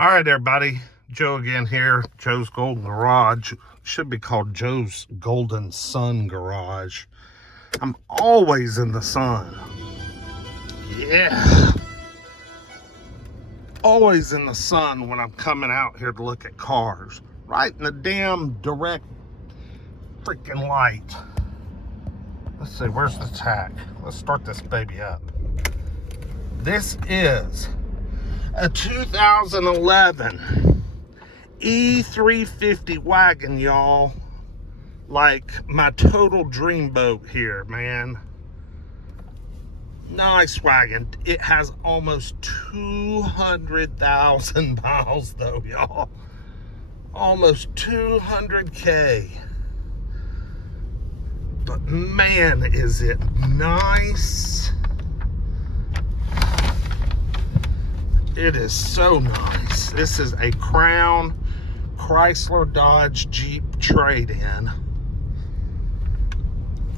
All right, everybody. Joe again here. Joe's Golden Garage. Should be called Joe's Golden Sun Garage. I'm always in the sun. Yeah. Always in the sun when I'm coming out here to look at cars. Right in the damn direct freaking light. Let's see, where's the tach? Let's start this baby up. This is a 2011 e350 wagon, y'all. Like my total dream boat here, man. Nice wagon. It has almost 200,000 miles though, y'all. Almost 200K. But man, is it nice. It is so nice. This is a Crown Chrysler Dodge Jeep trade-in.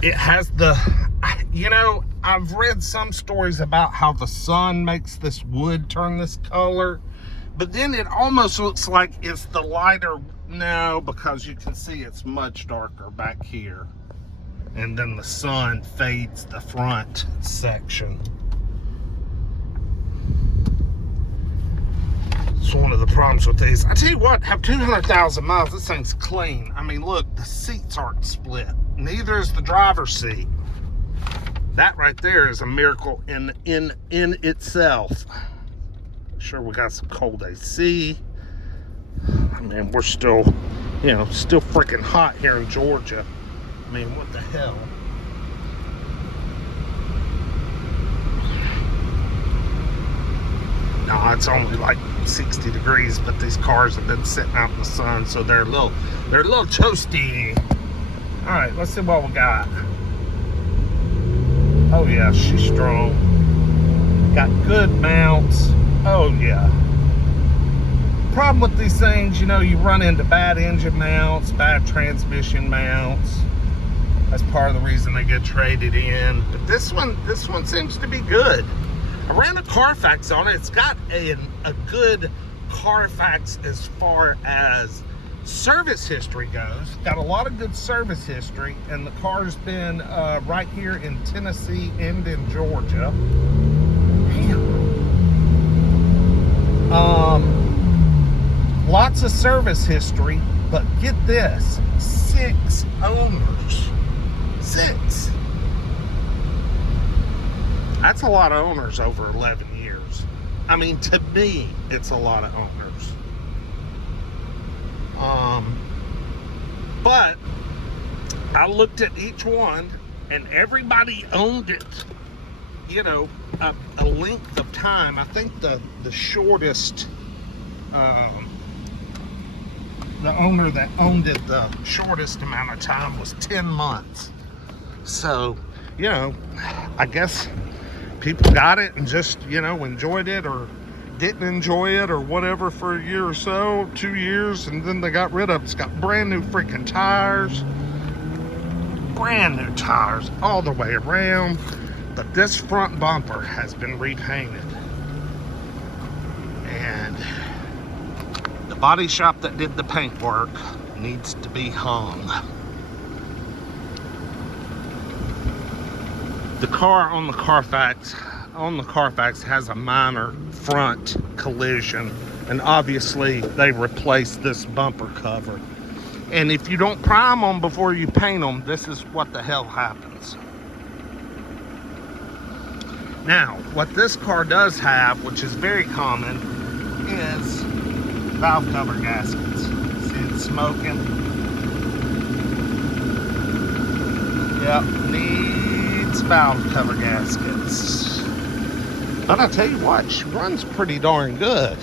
It has the, you know, I've read some stories about how the sun makes this wood turn this color, but then it almost looks like it's the lighter, no, because you can see it's much darker back here. And then the sun fades the front section. It's one of the problems with these. I tell you what, have 200,000 miles, this thing's clean. I mean, look, the seats aren't split. Neither is the driver's seat. That right there is a miracle in itself. Sure, we got some cold AC. I mean, we're still, you know, still freaking hot here in Georgia. I mean, what the hell? No, it's only like 60 degrees, but these cars have been sitting out in the sun, so they're a little toasty. All right, let's see what we got. Oh yeah, she's strong. Got good mounts. Oh yeah. Problem with these things, you know, you run into bad engine mounts, bad transmission mounts. That's part of the reason they get traded in. But this one seems to be good. I ran a Carfax on it. It's got a good Carfax as far as service history goes. Got a lot of good service history, and the car's been right here in Tennessee and in Georgia. Lots of service history, but get this, 6 owners. 6. That's a lot of owners over 11 years. I mean, to me, it's a lot of owners. But I looked at each one, and everybody owned it, you know, a length of time. I think the shortest, the owner that owned it the shortest amount of time was 10 months. So, you know, I guess people got it and just, you know, enjoyed it or didn't enjoy it or whatever for a year or so, 2 years, and then they got rid of it. It's got brand new freaking tires. Brand new tires all the way around. But this front bumper has been repainted. And the body shop that did the paint work needs to be hung. The car on the Carfax has a minor front collision, and obviously they replaced this bumper cover. And if you don't prime them before you paint them, this is what the hell happens. Now, what this car does have, which is very common, is valve cover gaskets. See it smoking? Yep, needs valve cover gaskets. But I tell you what, she runs pretty darn good.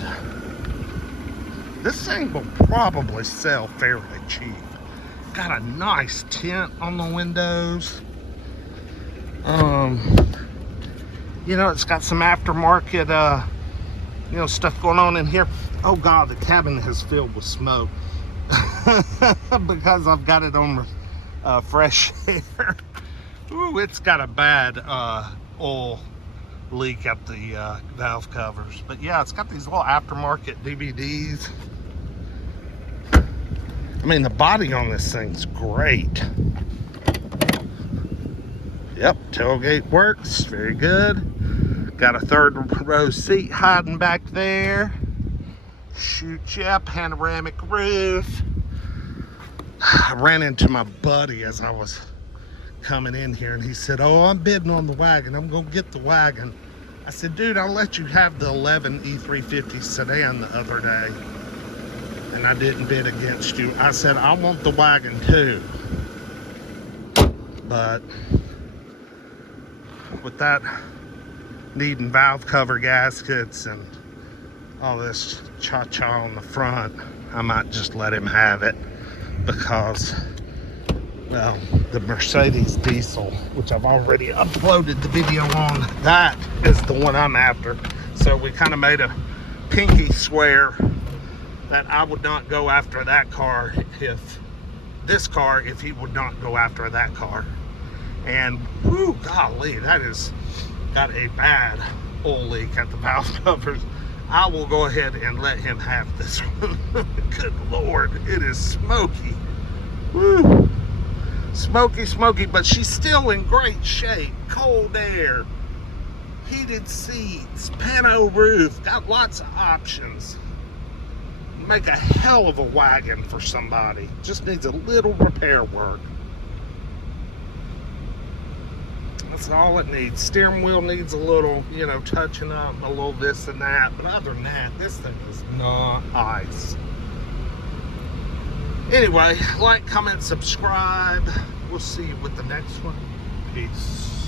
This thing will probably sell fairly cheap. Got a nice tint on the windows. You know, it's got some aftermarket, you know, stuff going on in here. Oh God, the cabin is filled with smoke because I've got it on fresh air. Ooh, it's got a bad oil leak at the valve covers. But yeah, it's got these little aftermarket DVDs. I mean, the body on this thing's great. Yep, tailgate works, very good. Got a third row seat hiding back there. Shoot, yeah, panoramic roof. I ran into my buddy as I was coming in here, and he said, "Oh, I'm bidding on the wagon. I'm gonna get the wagon." I said, "Dude, I'll let you have the 11 E350 sedan the other day, and I didn't bid against you." I said, "I want the wagon too." But with that needing valve cover gaskets and all this cha-cha on the front, I might just let him have it, because, well, the Mercedes diesel, which I've already uploaded the video on, that is the one I'm after. So we kind of made a pinky swear that I would not go after that car if he would not go after that car. And whoo, golly, that has got a bad oil leak at the valve covers. I will go ahead and let him have this one. Good Lord, it is smoky. Woo. Smoky, smoky, but she's still in great shape. Cold air, heated seats, pano roof, got lots of options. Make a hell of a wagon for somebody. Just needs a little repair work. That's all it needs. Steering wheel needs a little, you know, touching up, a little this and that. But other than that, this thing is not ice. Anyway, like, comment, subscribe. We'll see you with the next one. Peace.